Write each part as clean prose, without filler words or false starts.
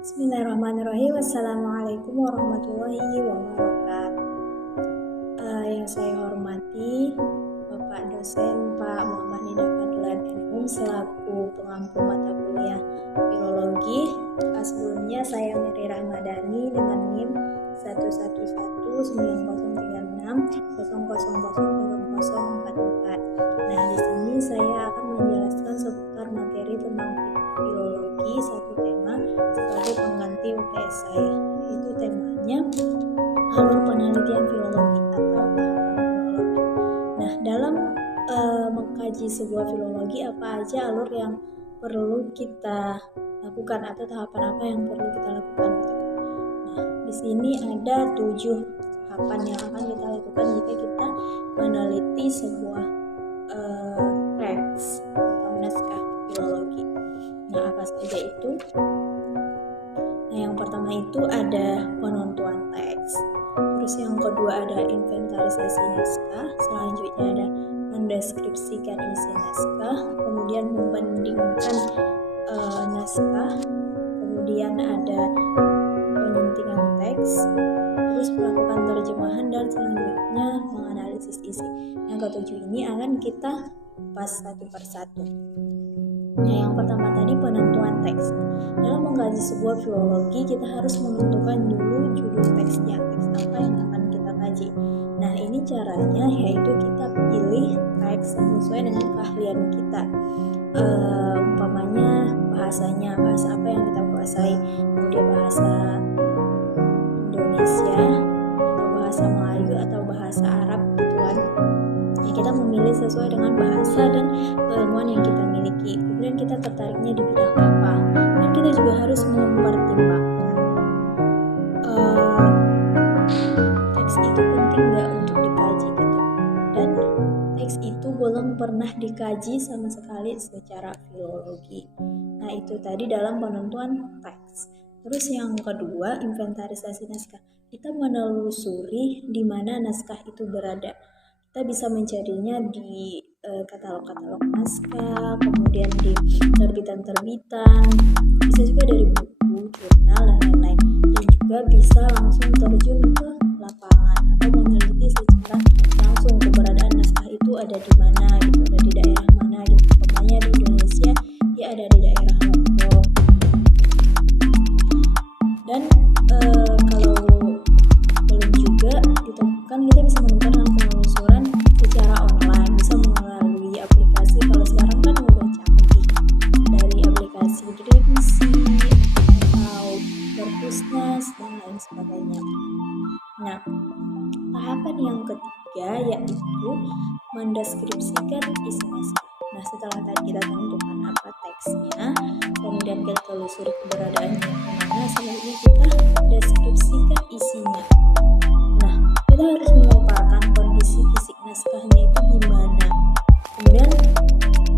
Bismillahirrahmanirrahim. Assalamualaikum warahmatullahi wabarakatuh. Yang saya hormati Bapak dosen Pak Muhammad Nida Fadlan MUM selaku pengampu mata kuliah filologi. Sebelumnya saya Mary Rahmadani dengan NIM 1119096000044. Nah, di sini saya akan menjelaskan seputar materi tentang filologi, satu tema sebagai pengganti UTS saya. Itu temanya alur penelitian filologi atau tahapan filologi. Nah, dalam mengkaji sebuah filologi, apa aja alur yang perlu kita lakukan atau tahapan apa yang perlu kita lakukan gitu. Nah, di sini ada 7 tahapan yang akan kita lakukan jika kita meneliti sebuah teks atau naskah filologi. Nah, apa saja itu? Nah, yang pertama itu ada penentuan teks. Terus yang kedua ada inventarisasi naskah. Selanjutnya ada mendeskripsikan isi naskah. Kemudian membandingkan naskah. Kemudian ada penyuntingan teks. Terus melakukan terjemahan dan selanjutnya menganalisis isi. Yang ketujuh ini akan kita bahas satu persatu. Nah, yang pertama tadi penentuan teks. Dalam mengkaji sebuah filologi, kita harus menentukan dulu judul teksnya, teks apa yang akan kita kaji. Nah, ini caranya yaitu kita pilih teks yang sesuai dengan keahlian kita. Umpamanya bahasanya, bahasa apa yang kita kuasai, kemudian bahasa Indonesia atau bahasa Melayu atau bahasa Arab gitu kan. Ya, kita memilih sesuai dengan bahasa dan keilmuan yang kita miliki. Kemudian kita tertariknya di bidang apa, dan kita juga harus mempertimbangkan teks itu penting nggak untuk dikaji gitu, dan teks itu belum pernah dikaji sama sekali secara filologi. Nah, itu tadi dalam penentuan teks. Terus yang kedua, inventarisasi naskah. Kita menelusuri di mana naskah itu berada. Kita bisa mencarinya di katalog-katalog naskah, kemudian di terbitan-terbitan, bisa juga dari buku, jurnal, dan lain-lain. Dan juga bisa langsung terjun ke lapangan atau meneliti secara langsung keberadaan naskah itu ada di mana gitu, ada di daerah mana gitu. Pokoknya di Indonesia dia ada di daerah Lombok. Dan kalau belum juga ditemukan, kita bisa menemukan penelusuran secara online, bisa melalui aplikasi. Kalau sekarang kan udah canggih, dari aplikasi Grimsi atau Perpusnas dan lain sebagainya. Nah, tahapan yang ketiga yaitu mendeskripsikan isi naskah. Nah, setelah tadi kita tentukan apa teksnya, kemudian kita telusuri keberadaannya kemana, selanjutnya kita deskripsikan isinya. Nah, kita harus memaparkan kondisi fisik naskahnya itu gimana, kemudian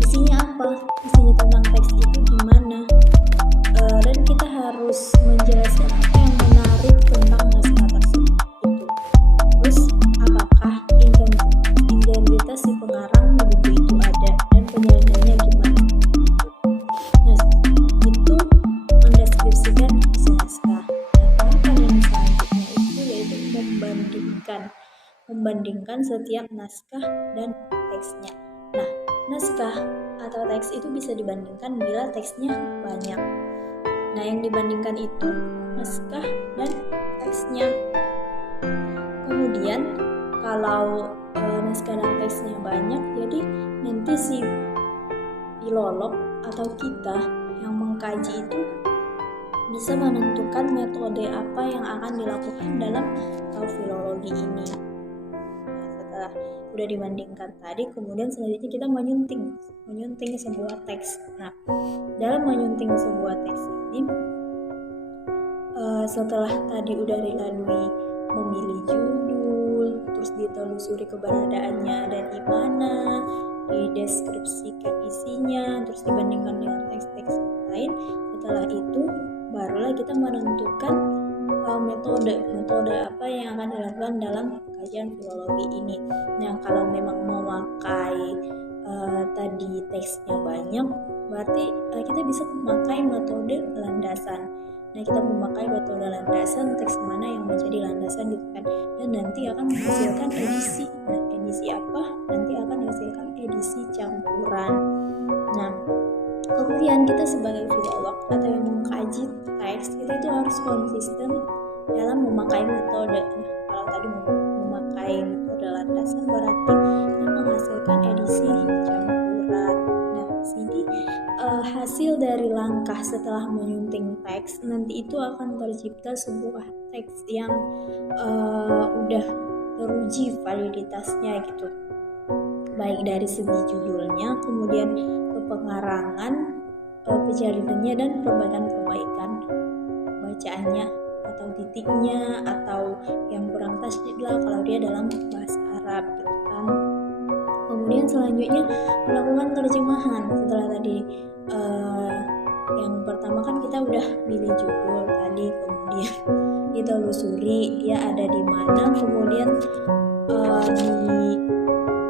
isinya apa, isinya tentang teks itu gimana, dan kita harus menjelaskan apa yang menarik tentang naskah tersebut itu. Terus apakah identitas si pengarang di buku itu ada dan penyalinannya gimana. Nah, itu mendeskripsikan isi naskah. Nah, tahapan yang selanjutnya itu yaitu membandingkan setiap naskah dan teksnya. Nah, naskah atau teks itu bisa dibandingkan bila teksnya banyak. Nah, yang dibandingkan itu naskah dan teksnya. Kemudian kalau naskah dan teksnya banyak, jadi nanti si filolog atau kita yang mengkaji itu bisa menentukan metode apa yang akan dilakukan dalam filologi ini. Nah, setelah udah dibandingkan tadi, kemudian selanjutnya kita menyunting sebuah teks. Nah, dalam menyunting sebuah teks ini, setelah tadi udah dilalui memilih judul, terus ditelusuri keberadaannya ada di mana, dideskripsikan isinya, terus dibandingkan dengan teks-teks lain. Setelah itu barulah kita menentukan metode apa yang akan dilakukan dalam kajian filologi ini. Nah, kalau memang memakai tadi teksnya banyak, berarti kita bisa memakai metode landasan. Nah, kita memakai metode landasan teks mana yang menjadi landasan gitu kan, dan nanti akan menghasilkan edisi. Nah, edisi apa? Nanti akan menghasilkan edisi campuran. Nah, kemudian kita sebagai filolog atau yang mengkaji teks, kita itu harus konsisten dalam memakai metode. Nah, kalau tadi memakai metode landasan berarti kita menghasilkan edisi campuran. Nah, sini hasil dari langkah setelah menyunting teks, nanti itu akan tercipta sebuah teks yang udah teruji validitasnya gitu, baik dari segi judulnya, kemudian kepengarangan, penjalinannya, dan perbaikan bacaannya atau titiknya, atau yang kurang tasdid lah kalau dia dalam bahasa Arab gitu kan. Kemudian selanjutnya melakukan terjemahan. Setelah tadi yang pertama kan kita udah pilih judul tadi, kemudian ditelusuri dia ada di mana, kemudian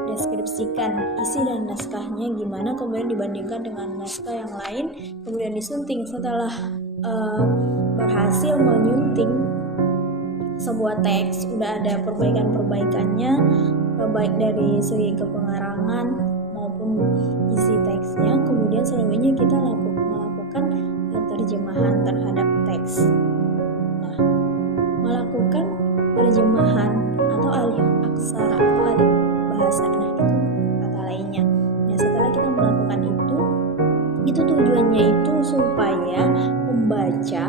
deskripsikan isi dan naskahnya gimana, kemudian dibandingkan dengan naskah yang lain, kemudian disunting. Setelah berhasil menyunting sebuah teks, udah ada perbaikannya, baik dari segi kepengarangan maupun isi teksnya, kemudian selanjutnya kita melakukan terjemahan terhadap teks. Nah, melakukan terjemahan atau alih aksara atau alih bahasa, nah itu kata lainnya. Nah, setelah kita melakukan itu tujuannya itu supaya pembaca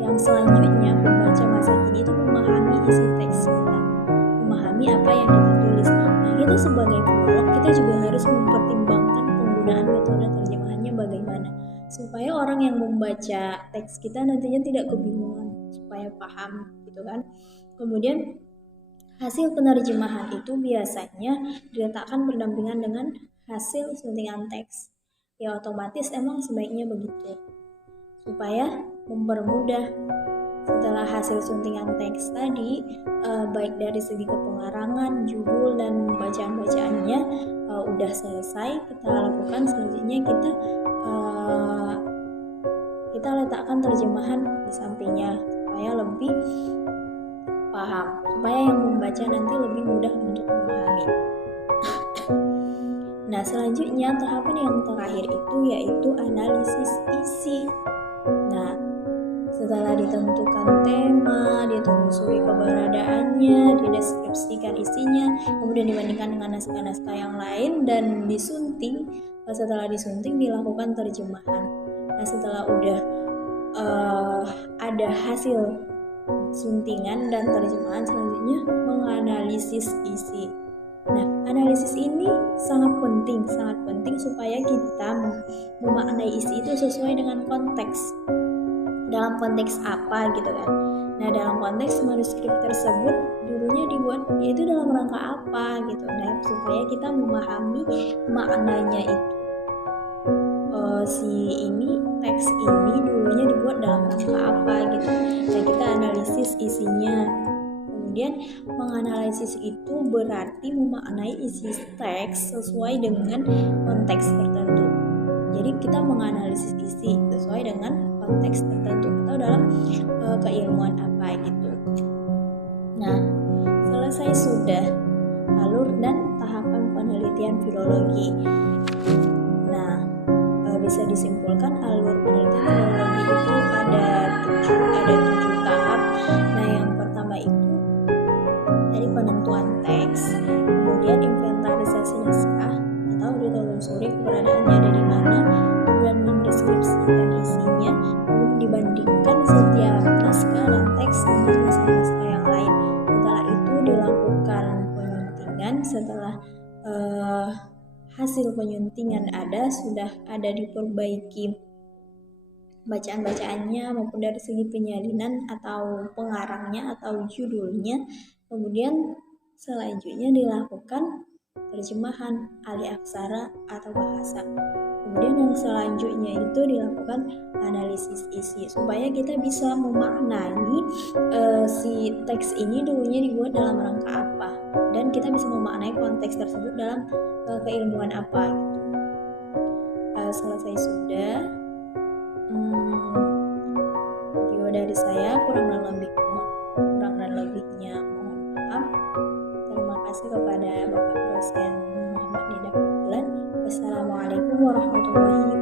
yang selanjutnya, pembaca masa kini itu memahami isi teks kita, memahami apa yang kita tulis. Nah, kita sebagai filolog, kita juga harus mempertimbangkan penggunaan metode terjemahannya bagaimana, supaya orang yang membaca teks kita nantinya tidak kebingungan, supaya paham gitu kan. Kemudian hasil penerjemahan itu biasanya diletakkan berdampingan dengan hasil suntingan teks. Ya otomatis emang sebaiknya begitu, supaya mempermudah. Setelah hasil suntingan teks tadi, baik dari segi kepengarangan, judul, dan bacaan-bacaannya udah selesai, kita lakukan selanjutnya kita letakkan terjemahan di sampingnya supaya lebih paham, supaya yang membaca nanti lebih mudah untuk memahami. Nah, selanjutnya tahapan yang terakhir itu yaitu analisis isi. Nah, setelah ditentukan tema, ditelusuri keberadaannya, dideskripsikan isinya, kemudian dibandingkan dengan naskah-naskah yang lain, dan disunting. Setelah disunting dilakukan terjemahan. Nah, setelah udah ada hasil suntingan dan terjemahan, selanjutnya menganalisis isi. Nah, analisis ini sangat penting supaya kita memaknai isi itu sesuai dengan konteks. Dalam konteks apa gitu kan. Nah, dalam konteks manuskrip tersebut dulunya dibuat yaitu dalam rangka apa gitu. Nah, supaya kita memahami maknanya itu. Teks ini dulunya dibuat dalam rangka apa gitu. Nah, kita analisis isinya. Kemudian menganalisis itu berarti memaknai isi teks sesuai dengan konteks tertentu. Jadi kita menganalisis isi sesuai dengan konteks tertentu atau dalam keilmuan apa gitu. Nah, selesai sudah alur dan tahapan penelitian filologi. Nah, bisa disimpulkan alur penelitian filologi itu ada tujuh tahap. Nah, yang pertama itu dari penentuan teks, kemudian inventarisasi naskah atau ditelusuri keberadaannya ada di mana, kemudian mendeskripsikan isinya, kemudian dibandingkan setiap naskah dan teks dengan naskah-naskah yang lain. Setelah itu dilakukan penyuntingan. Setelah hasil penyuntingan sudah ada diperbaiki bacaan-bacaannya maupun dari segi penyalinan atau pengarangnya atau judulnya. Kemudian selanjutnya dilakukan terjemahan alih aksara atau bahasa. Kemudian yang selanjutnya itu dilakukan analisis isi supaya kita bisa memaknai si teks ini dulunya dibuat dalam rangka apa, dan kita bisa memaknai konteks tersebut dalam keilmuan apa gitu. Selesai sudah video dari saya, kurang dan lebihnya mohon maaf. Terima kasih kepada Bapak dosen Muhammad Nida Bulan. Wassalamualaikum warahmatullahi wabarakatuh.